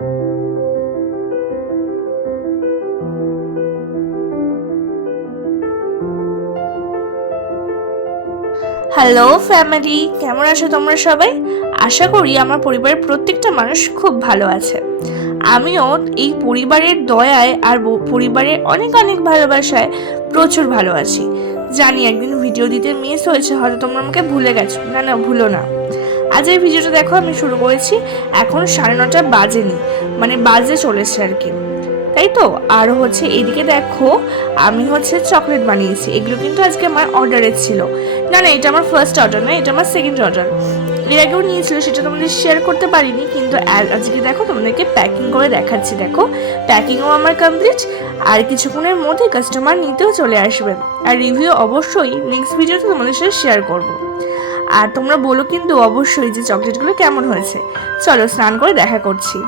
Hello family, কেমন আছো তোমরা সবাই? আশা করি আমার পরিবারের প্রত্যেকটা মানুষ খুব ভালো আছে। আমিও এই পরিবারের দয়ায় আর পরিবারের অনেক অনেক ভালোবাসায় প্রচুর ভালো আছি। জানি একদিন ভিডিও দিতে মিস হয়েছে, হয়তো তোমরা আমাকে ভুলে গেছো। না না, ভুলো না। আজ এই ভিডিওটা দেখো, আমি শুরু করেছি এখন 9:30 বাজেনি, মানে বাজে চলেছে আর কি, তাই তো। আর এদিকে দেখো, আমি চকলেট বানিয়েছি। এগুলো কিন্তু আজকে আমার অর্ডারের ছিল। না না, এটা আমার ফার্স্ট অর্ডার না, এটা আমার সেকেন্ড অর্ডার। এর আগেও নিয়েছিল, সেটা তোমাদের শেয়ার করতে পারিনি, কিন্তু আজকে দেখো তোমাদেরকে প্যাকিং করে দেখাচ্ছি। দেখো, প্যাকিংও আমার কমপ্লিট, আর কিছুক্ষণের মধ্যে কাস্টমার নিতেও চলে আসবে। আর রিভিউ অবশ্যই নেক্সট ভিডিওতে তোমাদের সাথে শেয়ার করব। আর তোমরা বলো কিন্তু অবশ্যই যে চকলেটগুলো কেমন হয়েছে। চলো স্নান করে দেখা করছি।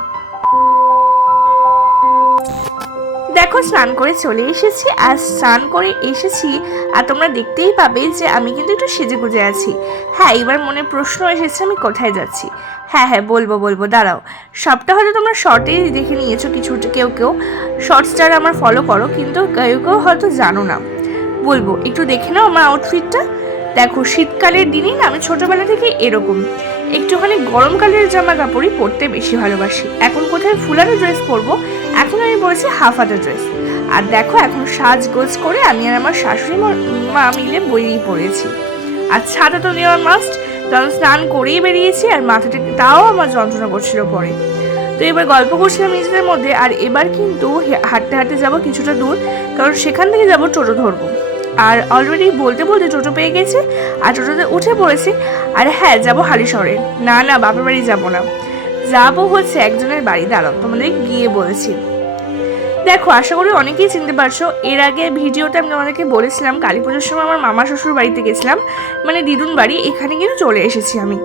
দেখো, স্নান করে চলে এসেছি। আর স্নান করে এসেছি আর তোমরা দেখতেই পাবে যে আমি কিন্তু একটু সেজে গুজে আছি। হ্যাঁ, এবার মনে প্রশ্ন এসেছে আমি কোথায় যাচ্ছি। হ্যাঁ হ্যাঁ, বলবো দাঁড়াও। সবটা হয়তো তোমরা শর্টেই দেখে নিয়েছো, কিছু কেউ শর্টস আমার ফলো করো, কিন্তু কেউ হয়তো জানো না। বলবো, একটু দেখে নাও আমার আউটফিটটা। দেখো, শীতকালের দিনেই না আমি ছোটবেলা থেকে এরকম একটুখানি গরমকালের জামা কাপড়ই পরতে বেশি ভালোবাসি। এখন কোথায় ফুলানো ড্রেস পরবো, এখন আমি পরেছি হাফ হাতা ড্রেস। আর দেখো, এখন সাজগোজ করে আমি আর আমার শাশুড়ি মা মিলে বইয়েই পড়েছি। আর ছাতা তো নেওয়ার মাস্ট, কারণ স্নান করেই বেরিয়েছি, আর মাথাটা তাও আমার যন্ত্রণা করছিল পরে। তো এবার গল্প করছিলাম নিজেদের মধ্যে। আর এবার কিন্তু হাঁটতে হাঁটতে যাবো কিছুটা দূর, কারণ সেখান থেকে যাবো টোটো ধরবো। আর অলরেডি বলতে বলতে টোটো পেয়ে গেছে, আর টোটোতে উঠে পড়েছি। আর হ্যাঁ, যাবো হালিশহরে। না না, বাপের বাড়ি যাবো না, যাবো একজনের বাড়ি। দাঁড়াও, তোমাদের গিয়ে বলছি। দেখো, আশা করি অনেকেই চিনতে পারছো। এর আগে ভিডিওতে আমি তোমাদেরকে বলেছিলাম কালী পুজোর সময় আমার মামা শ্বশুর বাড়িতে গেছিলাম, মানে দিদুন বাড়ি। এখানে কিন্তু চলে এসেছি আমি।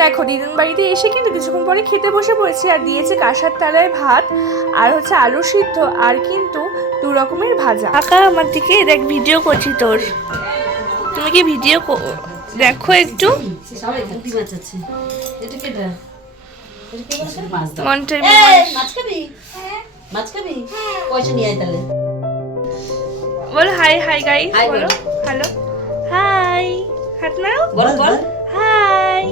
দেখো, দিদুন বাড়িতে এসে কিন্তু কিছুক্ষণ পরে খেতে বসে পড়েছি। আর দিয়েছে কাঁসার থালায় ভাত, আর আলু সিদ্ধ, আর কিন্তু 2 রকমের ভাজা। কাকা আমার দিকে দেখ, ভিডিও করছি তোর। তুমি কি ভিডিও দেখো একটু। বলো হাই হাই গাইস, বলো হ্যালো হাই। হাত নাও, বল হাই।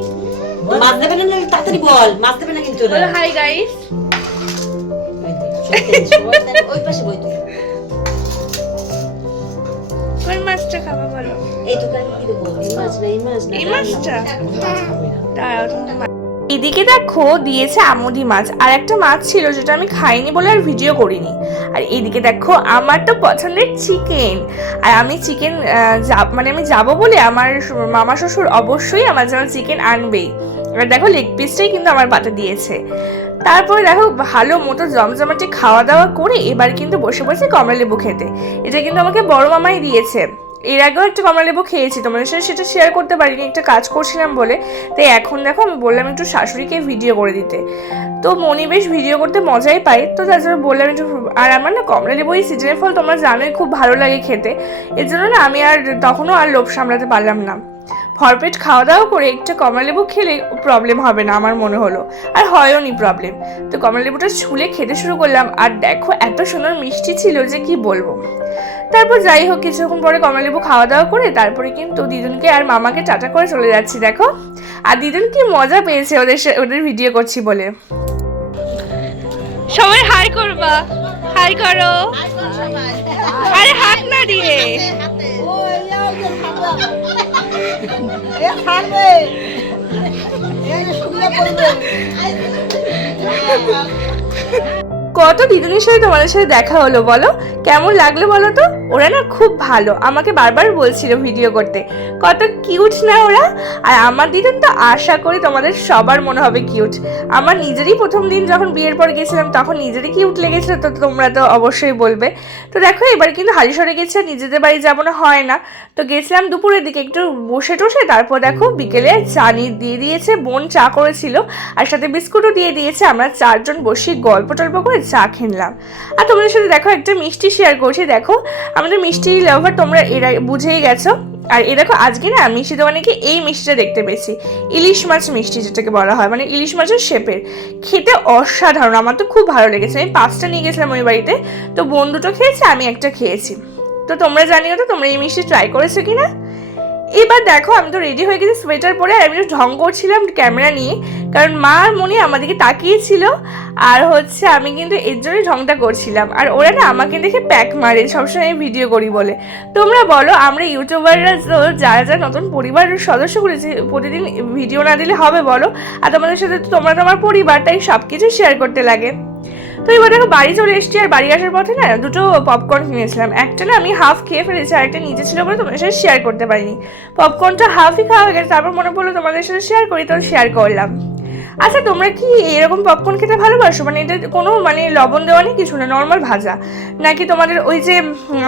মাছ দেবে না, তাড়াতাড়ি বল। মাছ দেবে না কিন্তু, বলো হাই গাইস। ওই পাশে বই তো। কোন মাছটা খাবে বলো? এই দোকানে কি দেবো? এই মাছ না, এই মাছটা। এদিকে দেখো, দিয়েছে আমুদি মাছ, আর একটা মাছ ছিল যেটা আমি খাইনি বলে আর ভিডিও করিনি। আর এদিকে দেখো, আমার তো পছন্দের চিকেন। আর আমি চিকেন মানে আমি যাবো বলে আমার মামা শ্বশুর অবশ্যই আমার জন্য চিকেন আনবেই। আর দেখো, লেগ পিসটাই কিন্তু আমার পাতে দিয়েছে। তারপরে দেখো, ভালো মতো জমজমাটি খাওয়া দাওয়া করে এবার কিন্তু বসে বসে কমলালেবু খেতে। এটা কিন্তু আমাকে বড় মামাই দিয়েছে। এর আগেও একটা কমলালেবু খেয়েছি, তোমাদের সাথে সেটা শেয়ার করতে পারিনি, একটা কাজ করছিলাম বলে। তাই এখন দেখো, আমি বললাম একটু শাশুড়িকে ভিডিও করে দিতে। তো মনি বেশ ভিডিও করতে মজাই পাই, তো তার জন্য বললাম একটু। আর আমার না কমলালেবু এই সিজনের ফল তোমরা জানোই খুব ভালো লাগে খেতে। এর জন্য না আমি আর তখনও আর লোভ সামলাতে পারলাম না। ভরপেট খাওয়া দাওয়া করে একটা কমলালেবু খেলে প্রবলেম হবে না আমার মনে হলো, আর হয়ও নি প্রবলেম। তো কমলালেবুটা ছুলে খেতে শুরু করলাম। আর দেখো, এত সুন্দর মিষ্টি ছিল যে কি বলবো। তারপর যাই হোক, কিছুক্ষণ পরে কমলালেবু খাওয়া দাওয়া করে তারপরে কিন্তু দিদুনকে আর মামাকে টাটা করে চলে যাচ্ছি। দেখো, আর দিদুন কি মজা পেয়েছে ওদের ভিডিও করছি বলে। সবাই হাই করবা, হাই করো। আরে হাত না দিয়ে। কত দিদুনের সাথে তোমাদের সাথে দেখা হলো, বলো কেমন লাগলো বলো তো। ওরা না খুব ভালো, আমাকে বারবার বলছিল ভিডিও করতে, কত কিউট না ওরা। আর আমার দিদুন তো আশা করি তোমাদের সবার মনে হবে কিউট। আমার নিজেরই প্রথম দিন যখন বিয়ের পর গেছিলাম তখন নিজেরই কিউট লেগেছিল, তো তোমরা তো অবশ্যই বলবে। তো দেখো, এবার কিন্তু হালিশহরে গেছে, নিজেদের বাড়ি যাবো না হয় না। তো গেছিলাম দুপুরের দিকে একটু বসে টসে। তারপর দেখো, বিকেলে চা দিয়ে দিয়েছে, বোন চা করেছিল, আর সাথে বিস্কুটও দিয়ে দিয়েছে। আমরা 4 জন বসে গল্প টল্প করে চা খেলাম। আর তোমাদের সাথে দেখো একটা মিষ্টি শেয়ার করছি। দেখো আমাদের মিষ্টি লাভার তোমরা এরা বুঝেই গেছো। আর এ দেখো আজকে না মিষ্টি দোকানে কি এই মিষ্টিটা দেখতে পেয়েছি, ইলিশ মাছ মিষ্টি যেটাকে বলা হয়, মানে ইলিশ মাছের শেপের। খেতে অসাধারণ, আমার তো খুব ভালো লেগেছে। আমি 5টা নিয়ে গেছিলাম ওই বাড়িতে, তো বোন 2টো খেয়েছে, আমি একটা খেয়েছি। তো তোমরা জানিও তো তোমরা এই মিষ্টি ট্রাই করেছো কি না। এবার দেখো আমি তো রেডি হয়ে গেছি সোয়েটার পরে, আর আমি একটু ঢং করছিলাম ক্যামেরা নিয়ে, কারণ মা আর মনি আমাদেরকে তাকিয়েছিল। আর হচ্ছে আমি কিন্তু এর জন্যই ঢংটা করছিলাম। আর ওরা না আমাকে দেখে প্যাক মারে সবসময় ভিডিও করি বলে। তোমরা বলো আমরা ইউটিউবাররা যারা যারা নতুন পরিবারের সদস্য করেছি, প্রতিদিন ভিডিও না দিলে হবে বলো? আর তোমাদের সাথে তো তোমরা তোমার পরিবারটাই সব কিছু শেয়ার করতে লাগে। তো এবার দেখো বাড়ি চলে এসেছি, আর বাড়ি আসার পথে না 2টো পপকর্ন কিনেছিলাম। একটা না আমি হাফ খেয়ে ফেলেছি, আর একটা নিচে ছিল বলে তোমাদের সাথে শেয়ার করতে পারিনি। পপকর্নটা হাফই খাওয়া হয়ে গেছে, তারপর মনে পড়লো তোমাদের সাথে শেয়ার করি, তো শেয়ার করলাম। আচ্ছা তোমরা কি এরকম পপকর্ন খেতে ভালোবাসো? মানে এটা কোনো মানে লবণ দেওয়া নেই, কিছু না, নর্মাল ভাজা, নাকি তোমাদের ওই যে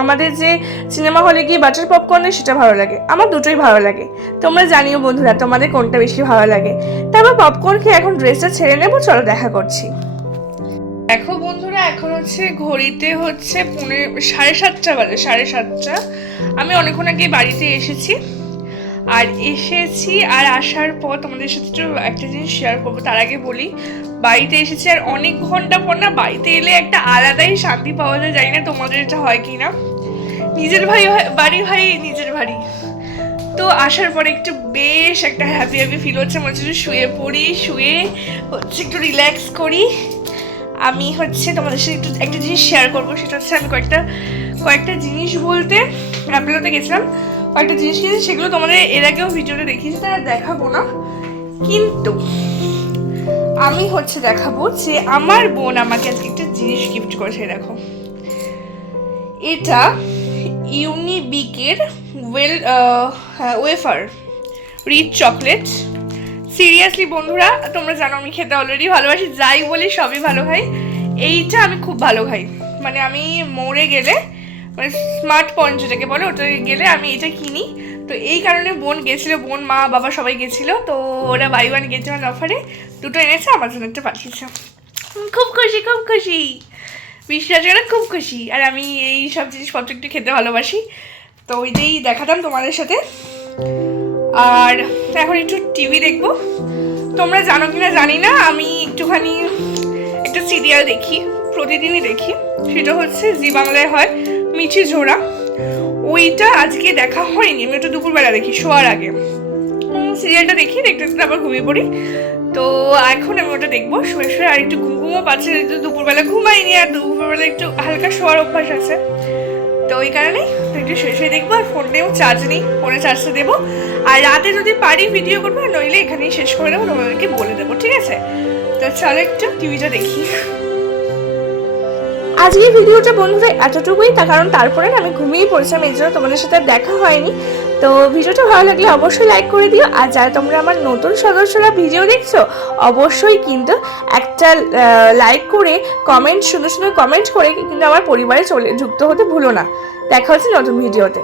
আমাদের যে সিনেমা হলে গিয়ে বাটার পপকর্ন সেটা ভালো লাগে? আমার দুটোই ভালো লাগে। তোমরা জানিও বন্ধুরা তোমাদের কোনটা বেশি ভালো লাগে। তারপর পপকর্ন খেয়ে এখন ড্রেসটা ছেড়ে নেবো, চলো দেখা করছি। দেখো বন্ধুরা এখন হচ্ছে ঘড়িতে হচ্ছে 7:30 বাজে, 7:30। আমি অনেকক্ষণ আগে বাড়িতে এসেছি, আর আসার পর তোমাদের সাথে একটু একটা জিনিস শেয়ার করবো। তার আগে বলি বাড়িতে এসেছি, আর অনেক ঘন্টা পর না বাড়িতে এলে একটা আলাদাই শান্তি পাওয়া যায়। জানি না তোমাদের এটা হয় কি না। নিজের বাড়ি ভাই নিজের বাড়ি। তো আসার পরে একটু বেশ একটা হ্যাপি ফিল হচ্ছে, মনে হচ্ছে শুয়ে পড়ি, শুয়ে হচ্ছে একটু রিল্যাক্স করি। আমি হচ্ছে তোমাদের সাথে একটু একটা জিনিস শেয়ার করবো, সেটা হচ্ছে আমি কয়েকটা জিনিস বলতে অ্যাপেলোতে গেছিলাম, কয়েকটা জিনিস কিনেছি, সেগুলো তোমাদের এর আগেও ভিডিওতে দেখিয়েছি, তারা দেখাবো না। কিন্তু আমি হচ্ছে দেখাবো যে আমার বোন আমাকে আজকে একটা জিনিস গিফট করেছে। দেখো এটা ইউনিবিকের ওয়েফার রিচ চকলেট। সিরিয়াসলি বন্ধুরা তোমরা জানো আমি খেতে অলরেডি ভালোবাসি, যাই বলি সবই ভালো খাই। এইটা আমি খুব ভালো খাই, মানে আমি মোড়ে গেলে, মানে স্মার্ট পয়েন্ট যেটাকে বলে, ওটা গেলে আমি এটা কিনি। তো এই কারণে বোন গেছিলো, বোন মা বাবা সবাই গেছিলো, তো ওরা বাই ওয়ান গেট ওয়ান অফারে 2টো এনেছে, আমার জন্য একটা পাঠিয়েছে। খুব খুশি, বিশ্বাস করে খুব খুশি। আর আমি এই সব জিনিসপত্র একটু খেতে ভালোবাসি, তো ওইটাই দেখাতাম তোমাদের সাথে। আর এখন একটু টিভি দেখবো। তোমরা জানো কিনা জানি না, আমি একটুখানি একটা সিরিয়াল দেখি, প্রতিদিনই দেখি, সেটা হচ্ছে জি বাংলায় হয় মিঠি ঝোড়া। ওইটা আজকে দেখা হয়নি, আমি ওটা দুপুরবেলা দেখি শোয়ার আগে। সিরিয়ালটা দেখি, দেখতে দেখতে আবার ঘুমিয়ে পড়ি। তো এখন আমি ওটা দেখবো শুয়ে, আর একটু ঘুমও পাচ্ছে, দুপুরবেলা ঘুমাইনি, আর দুপুরবেলা একটু হালকা শোয়ার অভ্যাস আছে, তো ওই কারণে একটু শুয়ে দেখবো। আর ফোনেও চার্জ নেই, ফোনে চার্জটা দেবো, আর রাতে যদি পারি ভিডিও করবো, নইলে এখানেই শেষ করে দেবো, তোমাদেরকে বলে দেবো, ঠিক আছে? তো চলো একটু টিভিটা দেখি। আজকের ভিডিওটা বন্ধুরা এতটুকুই, তার কারণ তারপরে আমি ঘুমিয়ে পড়েছিলাম, এই জন্য তোমাদের সাথে দেখা হয়নি। তো ভিডিওটা ভালো লাগলে অবশ্যই লাইক করে দিও, আর যারা তোমরা আমার নতুন সদস্যরা ভিডিও দেখছো অবশ্যই কিন্তু একটা লাইক করে সুন্দর কমেন্ট করে কিন্তু আমার পরিবারে যুক্ত হতে ভুলো না। দেখা হচ্ছে নতুন ভিডিওতে।